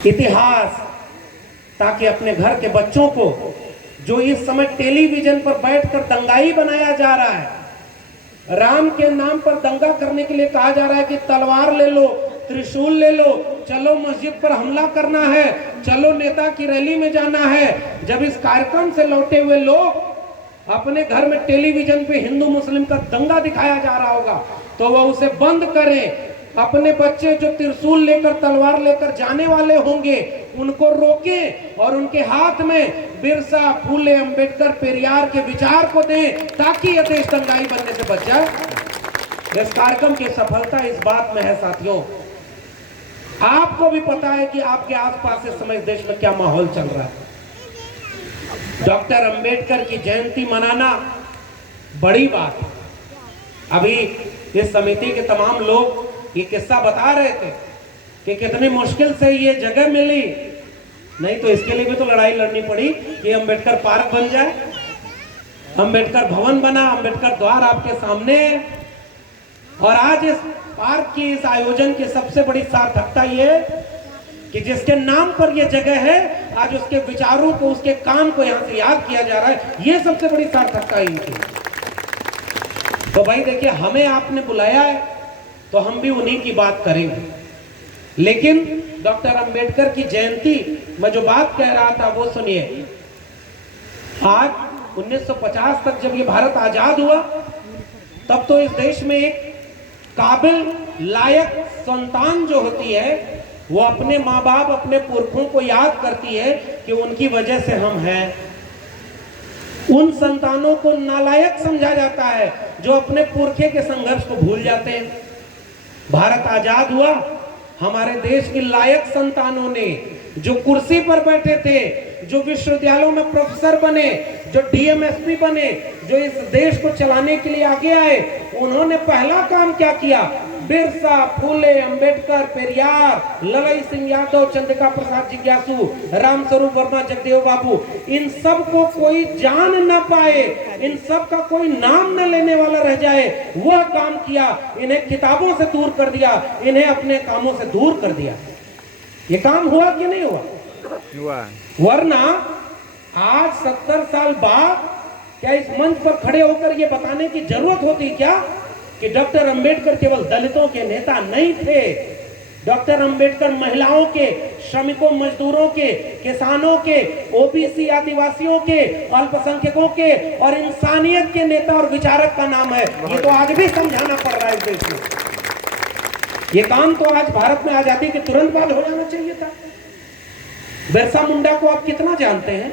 इतिहास, ताकि अपने घर के बच्चों को जो इस समय टेलीविजन पर बैठकर दंगाई बनाया जा रहा है, राम के नाम पर दंगा करने के लिए कहा जा रहा है कि तलवार ले लो, त्रिशूल ले लो, चलो मस्जिद पर हमला करना है, चलो नेता की रैली में जाना है। जब इस कार्यक्रम से लौटे हुए लोग अपने घर में टेलीविजन पे हिंदू मुस्लिम का दंगा दिखाया जा रहा होगा तो वह उसे बंद करें। अपने बच्चे जो त्रिशूल लेकर तलवार लेकर जाने वाले होंगे उनको रोकें और उनके हाथ में बिरसा, फूले, अंबेडकर, पेरियार के विचार को दें ताकि यह देश दंगाई बनने से बच जाए। इस कार्यक्रम की सफलता इस बात में है साथियों, आपको भी पता है कि आपके आसपास इस समय इस देश में क्या माहौल चल रहा है। डॉक्टर अंबेडकर की जयंती मनाना बड़ी बात है। अभी इस समिति के तमाम लोग ये किस्सा बता रहे थे कि कितनी मुश्किल से ये जगह मिली, नहीं तो इसके लिए भी तो लड़ाई लड़नी पड़ी कि अंबेडकर पार्क बन जाए, अंबेडकर भवन बना, अंबेडकर द्वार आपके सामने है। और आज इस पार्क की, इस आयोजन की सबसे बड़ी सार्थकता ये है कि जिसके नाम पर यह जगह है आज उसके विचारों को, उसके काम को यहां से याद किया जा रहा है। यह सबसे बड़ी सार्थकता इनकी। तो भाई देखिए, हमें आपने बुलाया है तो हम भी उन्हीं की बात करेंगे, लेकिन डॉक्टर अंबेडकर की जयंती मैं जो बात कह रहा था वो सुनिए। आज 1950 तक जब ये भारत आजाद हुआ तब तो इस देश में एक काबिल, लायक संतान जो होती है वो अपने माँ बाप, अपने पुरखों को याद करती है कि उनकी वजह से हम हैं। उन संतानों को नालायक समझा जाता है जो अपने पुरखे के संघर्ष को भूल जाते हैं। भारत आजाद हुआ, हमारे देश की लायक संतानों ने जो कुर्सी पर बैठे थे, जो विश्वविद्यालयों में प्रोफेसर बने, जो डीएमएसपी बने, जो इस देश को चलाने के लिए आगे आए, उन्होंने पहला काम क्या किया? बिरसा, फूले, अंबेडकर, पेरियार, ललाई सिंह यादव, चंद्रिका प्रसाद जिज्ञासु, रामस्वरूप वर्मा, जगदेव बाबू, इन सब को कोई जान न पाए, इन सब का कोई नाम न लेने वाला रह जाए, वह काम किया। इन्हें किताबों से दूर कर दिया, इन्हें अपने कामों से दूर कर दिया। ये काम हुआ कि नहीं हुआ? वरना आज 70 साल बाद क्या इस मंच पर खड़े होकर यह बताने की जरूरत होती क्या कि डॉक्टर अंबेडकर केवल दलितों के नेता नहीं थे? डॉक्टर अंबेडकर महिलाओं के, श्रमिकों, मजदूरों के, किसानों के, ओबीसी आदिवासियों के, अल्पसंख्यकों के और इंसानियत के नेता और विचारक का नाम है। ये तो आज भी समझाना पड़ रहा है इस देश में। ये काम तो आज भारत में आजादी के तुरंत बाद हो जाना चाहिए था। बिरसा मुंडा को आप कितना जानते हैं?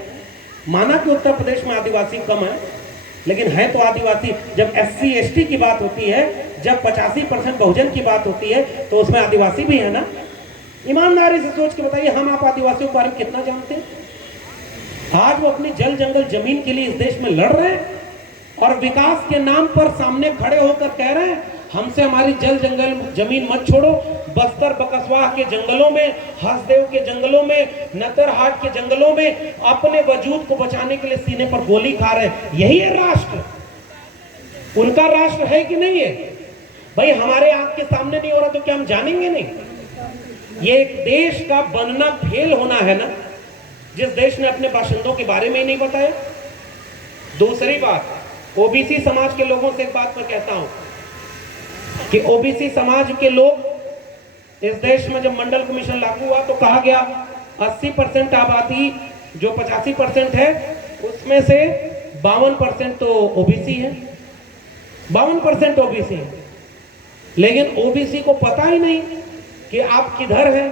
माना कि उत्तर प्रदेश में आदिवासी कम है, लेकिन है तो आदिवासी। जब SC ST की बात होती है, जब 85% बहुजन की बात होती है तो उसमें आदिवासी भी है ना। ईमानदारी से सोच के बताइए, हम आप आदिवासियों के बारे में कितना जानते हैं? आज वो अपनी जल जंगल जमीन के लिए इस देश में लड़ रहे हैं और विकास के नाम पर सामने खड़े होकर कह रहे हैं हमसे हमारी जल जंगल जमीन मत छोड़ो। बस्तर बकसवाह के जंगलों में, हसदेव के जंगलों में, नतरहाट के जंगलों में अपने वजूद को बचाने के लिए सीने पर गोली खा रहे हैं। यही है राष्ट्र? उनका राष्ट्र है कि नहीं है? भाई हमारे आंख के सामने नहीं हो रहा तो क्या हम जानेंगे नहीं? ये एक देश का बनना फेल होना है ना, जिस देश ने अपने बाशिंदों के बारे में ही नहीं बताया। दूसरी बात, ओबीसी समाज के लोगों से एक बात मैं कहता हूं कि ओबीसी समाज के लोग, इस देश में जब मंडल कमीशन लागू हुआ तो कहा गया 80% आबादी जो 85% है उसमें से 52% तो ओबीसी है, 52% ओबीसी है। लेकिन ओबीसी को पता ही नहीं कि आप किधर हैं,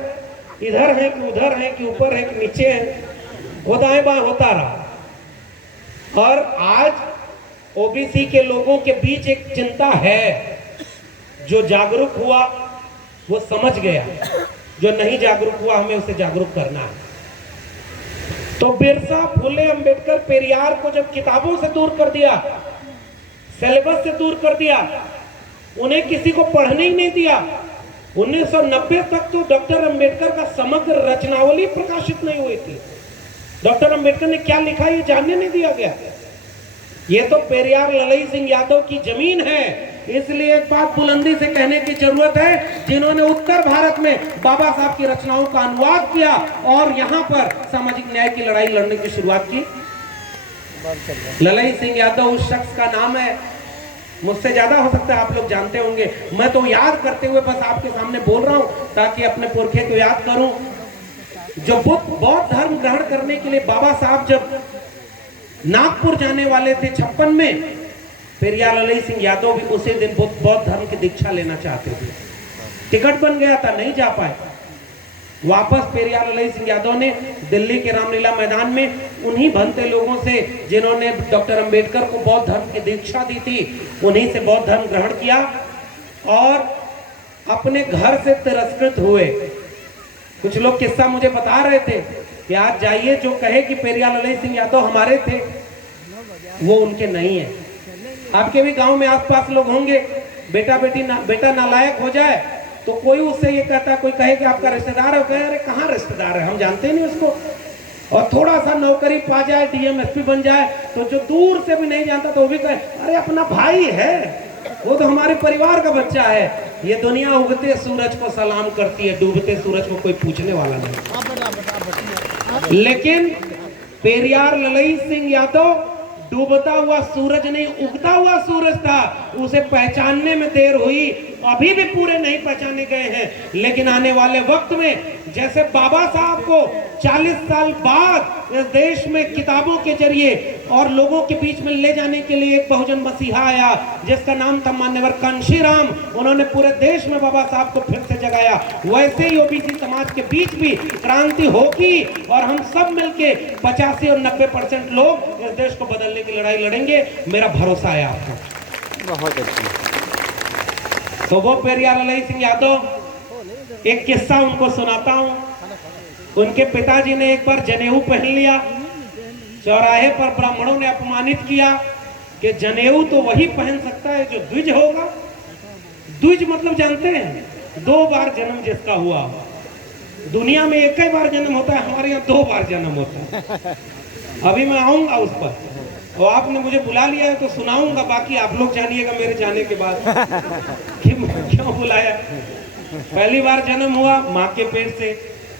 इधर हैं कि उधर हैं कि ऊपर है कि नीचे हैं, वो दाएं बाएं होता रहा। और आज ओबीसी के लोगों के बीच एक चिंता है। जो जागरूक हुआ वो समझ गया, जो नहीं जागरूक हुआ हमें उसे जागरूक करना है। तो बिरसा, फूले, अंबेडकर, पेरियार को जब किताबों से दूर कर दिया, सिलेबस से दूर कर दिया, उन्हें किसी को पढ़ने ही नहीं दिया। 1990 तक तो डॉक्टर अंबेडकर का समग्र रचनावली प्रकाशित नहीं हुई थी। डॉक्टर अंबेडकर ने क्या लिखा ये जानने नहीं दिया गया। ये तो पेरियार, ललाई सिंह यादव की जमीन है इसलिए एक बात बुलंदी से कहने की जरूरत है, जिन्होंने उत्तर भारत में बाबा साहब की रचनाओं का अनुवाद किया और यहाँ पर सामाजिक न्याय की लड़ाई लड़ने की शुरुआत की, ललई सिंह यादव उस शख्स का नाम है। मुझसे ज्यादा हो सकता है आप लोग जानते होंगे, मैं तो याद करते हुए बस आपके सामने बोल रहा हूं ताकि अपने पुरखे को याद करूं। जो बौद्ध धर्म ग्रहण करने के लिए बाबा साहब जब नागपुर जाने वाले थे 56 में, पेरियार ललई सिंह यादव भी उसी दिन बौद्ध धर्म की दीक्षा लेना चाहते थे। टिकट बन गया था, नहीं जा पाए। वापस पेरियार ललई सिंह यादव ने दिल्ली के रामलीला मैदान में उन्हीं भंते लोगों से जिन्होंने डॉक्टर अंबेडकर को बौद्ध धर्म की दीक्षा दी थी, उन्हीं से बौद्ध धर्म ग्रहण किया और अपने घर से तिरस्कृत हुए। कुछ लोग किस्सा मुझे बता रहे थे कि आज जाइए, जो कहे कि पेरियार ललई सिंह यादव हमारे थे वो उनके नहीं है। आपके भी गांव में आसपास लोग होंगे, बेटा नालायक हो जाए तो कोई उससे ये कहता, कोई कहे कि आपका रिश्तेदार है, कहे अरे कहाँ रिश्तेदार है, हम जानते नहीं उसको। और थोड़ा सा नौकरी पा जाए, डीएम एसपी बन जाए तो जो दूर से भी नहीं जानता तो वो भी कहे अरे अपना भाई है, वो तो हमारे परिवार का बच्चा है। ये दुनिया उगते सूरज को सलाम करती है, डूबते सूरज को कोई पूछने वाला नहीं। लेकिन पेरियार ललई सिंह यादव डूबता हुआ सूरज नहीं, उगता हुआ सूरज था। उसे पहचानने में देर हुई, अभी भी पूरे नहीं पहचाने गए हैं। लेकिन आने वाले वक्त में जैसे बाबा साहब को 40 साल बाद इस देश में किताबों के जरिए और लोगों के बीच में ले जाने के लिए एक बहुजन मसीहा आया जिसका नाम था मान्यवर कांशीराम, उन्होंने पूरे देश में बाबा साहब को फिर से जगाया, वैसे ही ओबीसी समाज के बीच भी क्रांति होगी और हम सब मिलके 85 और 90% लोग इस देश को बदलने की लड़ाई लड़ेंगे। मेरा भरोसा है आपको। बहुत अच्छी। तो वो पेरियार ललई सिंह यादव, एक किस्सा उनको सुनाता हूं। उनके पिताजी ने एक बार जनेऊ पहन लिया, चौराहे पर ब्राह्मणों ने अपमानित किया कि जनेऊ तो वही पहन सकता है जो द्विज होगा। द्विज मतलब जानते हैं, 2 बार जन्म जिसका हुआ। दुनिया में एक ही बार जन्म होता है, हमारे यहाँ 2 बार जन्म होता है। अभी मैं आऊंगा उस पर, और आपने मुझे बुला लिया है तो सुनाऊंगा, बाकी आप लोग जानिएगा मेरे जाने के बाद कि क्यों बुलाया। पहली बार जन्म हुआ माँ के पेट से,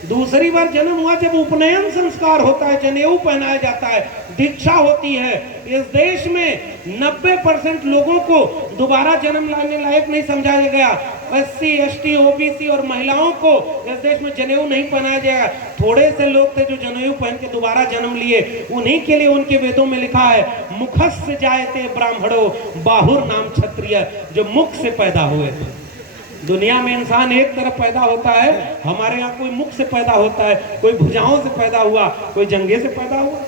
दूसरी बार जन्म हुआ जब उपनयन संस्कार होता है, जनेऊ पहनाया जाता है, दीक्षा होती है। इस देश में 90% लोगों को दोबारा जन्म लाने लायक नहीं समझा गया। SC, ST, OBC और महिलाओं को इस देश में जनेऊ नहीं पहनाया जाएगा। थोड़े से लोग थे जो जनेऊ पहन के दोबारा जन्म लिए, उन्हीं के लिए उनके वेदों में लिखा है मुखस्य जायते ब्राह्मणों बाहुर नाम क्षत्रिय, जो मुख से पैदा हुए थे। दुनिया में इंसान एक तरफ पैदा होता है, हमारे यहाँ कोई मुख से पैदा होता है, कोई भुजाओं से पैदा हुआ, कोई जंघे से पैदा हुआ।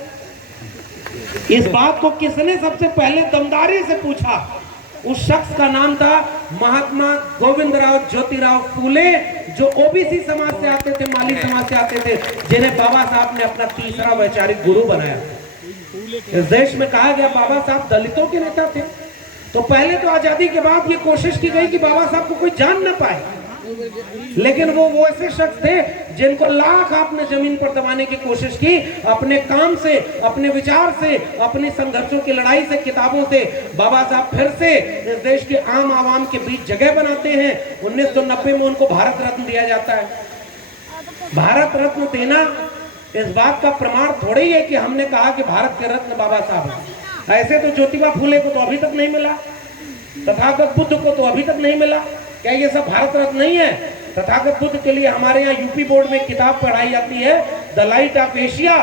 इस बात को किसने सबसे पहले दमदारी से पूछा? उस शख्स का नाम था महात्मा गोविंदराव ज्योतिराव फूले, जो ओबीसी समाज से आते थे, माली समाज से आते थे, जिन्हें बाबा साहब ने अपना तीसरा वैचारिक गुरु बनाया। इस देश में कहा गया बाबा साहब दलितों के नेता थे, तो पहले तो आजादी के बाद ये कोशिश की गई कि बाबा साहब को कोई जान न पाए, लेकिन वो ऐसे शख्स थे जिनको लाख आपने जमीन पर दबाने की कोशिश की। अपने काम से, अपने विचार से, अपनी संघर्षों की लड़ाई से, किताबों से बाबा साहब फिर से इस देश के आम आवाम के बीच जगह बनाते हैं। 1990 में उनको भारत रत्न दिया जाता है। भारत रत्न देना इस बात का प्रमाण थोड़े ही है कि हमने कहा कि भारत के रत्न बाबा साहब हैं। ऐसे तो ज्योतिबा फूले को तो अभी तक नहीं मिला, तथागत बुद्ध को तो अभी तक नहीं मिला। क्या ये सब भारत रत्न नहीं है? तथागत बुद्ध के लिए हमारे यहाँ यूपी बोर्ड में किताब पढ़ाई जाती है, द लाइट ऑफ एशिया।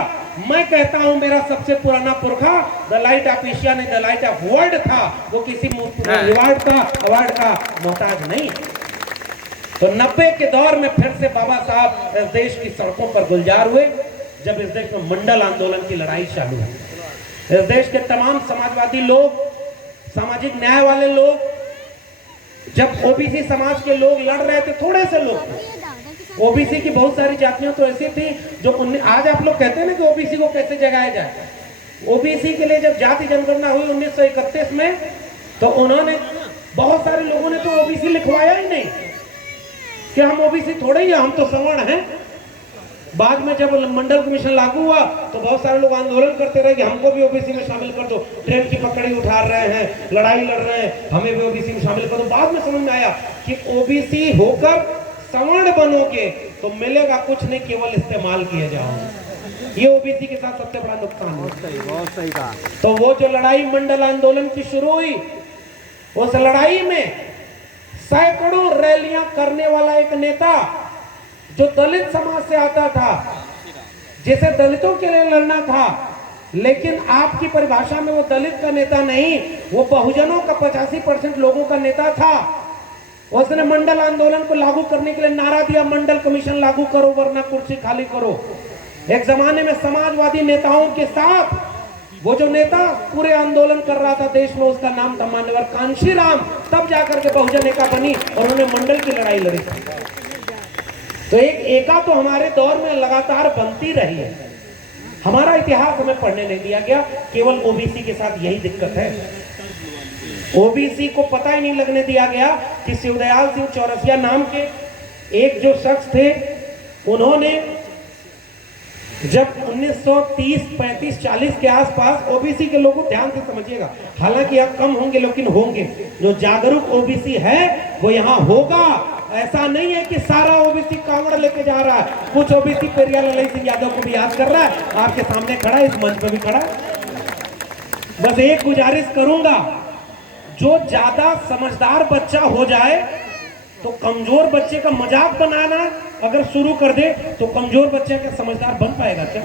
मैं कहता हूँ मेरा सबसे पुराना पुरखा द लाइट ऑफ एशिया ने द लाइट ऑफ वर्ल्ड था, वो किसी अवार्ड का मोहताज नहीं। तो 90 के दौर में फिर से बाबा साहब इस देश की सड़कों पर गुलजार हुए, जब इस देश में मंडल आंदोलन की लड़ाई चालू हुई। इस देश के तमाम समाजवादी लोग, सामाजिक न्याय वाले लोग, जब ओबीसी समाज के लोग लड़ रहे थे, थोड़े से लोग थे। ओबीसी की बहुत सारी जातियां तो ऐसी थी जो आज आप लोग कहते हैं ना कि ओबीसी को कैसे जगाया जाए। ओबीसी के लिए जब जाति जनगणना हुई 1931 में, तो उन्होंने, बहुत सारे लोगों ने तो ओबीसी लिखवाया ही नहीं कि हम ओबीसी थोड़े ही, हम तो सवर्ण हैं। बाद में जब मंडल कमीशन लागू हुआ तो बहुत सारे लोग आंदोलन करते रहे कि हमको भी ओबीसी में शामिल कर दो, ट्रेन की पकड़ी उठा रहे हैं, लड़ाई लड़ रहे हैं, हमें भी ओबीसी में शामिल कर दो। बाद में समझ में आया कि ओबीसी होकर सवर्ण बनोगे तो मिलेगा कुछ नहीं, केवल इस्तेमाल किए जाओगे। ये ओबीसी के साथ सबसे बड़ा नुकसान है। बहुत सही कहा। तो वो जो लड़ाई मंडल आंदोलन की शुरू हुई, उस लड़ाई में सैकड़ों रैलियां करने वाला एक नेता जो दलित समाज से आता था, जिसे दलितों के लिए लड़ना था, लेकिन आपकी परिभाषा में वो दलित का नेता नहीं, वो बहुजनों का 85% लोगों का नेता था। उसने मंडल आंदोलन को लागू करने के लिए नारा दिया, मंडल कमीशन लागू करो वरना कुर्सी खाली करो। एक जमाने में समाजवादी नेताओं के साथ वो जो नेता पूरे आंदोलन कर रहा था देश में, उसका नाम था मान्यवर कांशीराम। तब जाकर के बहुजन एका बनी और उन्होंने मंडल की लड़ाई लड़ी। तो एक एका तो हमारे दौर में लगातार बनती रही है। हमारा इतिहास हमें पढ़ने नहीं दिया गया। केवल ओबीसी के साथ यही दिक्कत है, ओबीसी को पता ही नहीं लगने दिया गया कि शिवदयाल सिंह चौरसिया नाम के एक जो शख्स थे, उन्होंने जब 1930, 35, 40 के आसपास ओबीसी के लोगों, ध्यान से समझिएगा, हालांकि अब कम होंगे लेकिन होंगे, जो जागरूक ओबीसी है वो यहाँ होगा। ऐसा नहीं है कि सारा ओबीसी कांवड़ लेके जा रहा है। कुछ ओबीसी पेरियाल ललित सिंह यादव को भी याद कर रहा है, आपके सामने खड़ा है, इस मंच पे भी खड़ा है। बस एक गुजारिश करूंगा, जो ज्यादा समझदार बच्चा हो जाए तो कमजोर बच्चे का मजाक बनाना अगर शुरू कर दे तो कमजोर बच्चे का समझदार बन पाएगा क्या?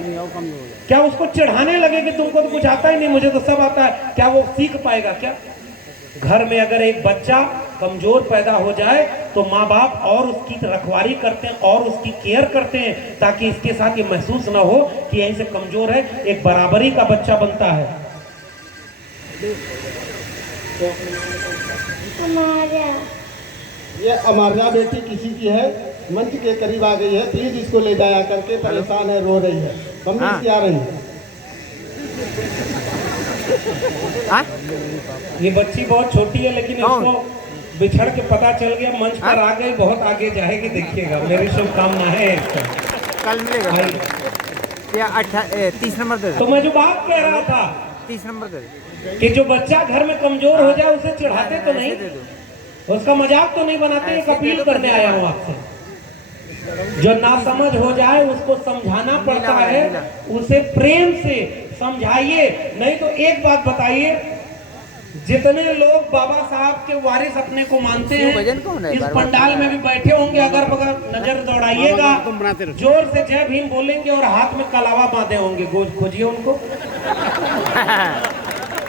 क्या उसको चिढ़ाने लगे कि तुमको तो कुछ आता ही नहीं, मुझे तो सब आता है, क्या वो सीख पाएगा क्या? घर में अगर एक बच्चा कमजोर पैदा हो जाए तो माँ बाप और उसकी रखवाली करते हैं और उसकी केयर करते हैं, ताकि इसके साथ ये महसूस ना हो कि यहीं से कमजोर है, एक बराबरी का बच्चा बनता है। ये अमारिया बेटी किसी की है, मंच के करीब आ गई है, प्लीज इसको ले जाया करके, परेशान है, रो रही है, मम्मी इसकी आ रही है। ये बच्ची बहुत छोटी है लेकिन इसको बिछड़ के पता चल गया, मंच पर आ गई, बहुत आगे जाएगी, देखिएगा। मेरी शुभकामना है इसका। कल मिलेगा या 30 नंबर दे दो। तो मैं जो बात कह रहा था 30 नंबर दे दो कि जो बच्चा घर में कमजोर हो जाए उसे चिढ़ाते तो नहीं, उसका मजाक तो नहीं बनाते। एक अपील करने आया हूँ आपसे, जो नासमझ हो जाए उसको समझाना पड़ता है, उसे प्रेम से समझाइए। नहीं तो एक बात बताइए, जितने लोग बाबा साहब के वारिस अपने को मानते हैं इस पंडाल में भी बैठे होंगे, अगर बगैर नजर दौड़ाइएगा, जोर से जय भीम बोलेंगे और हाथ में कलावा बांधे होंगे, खोजिए उनको।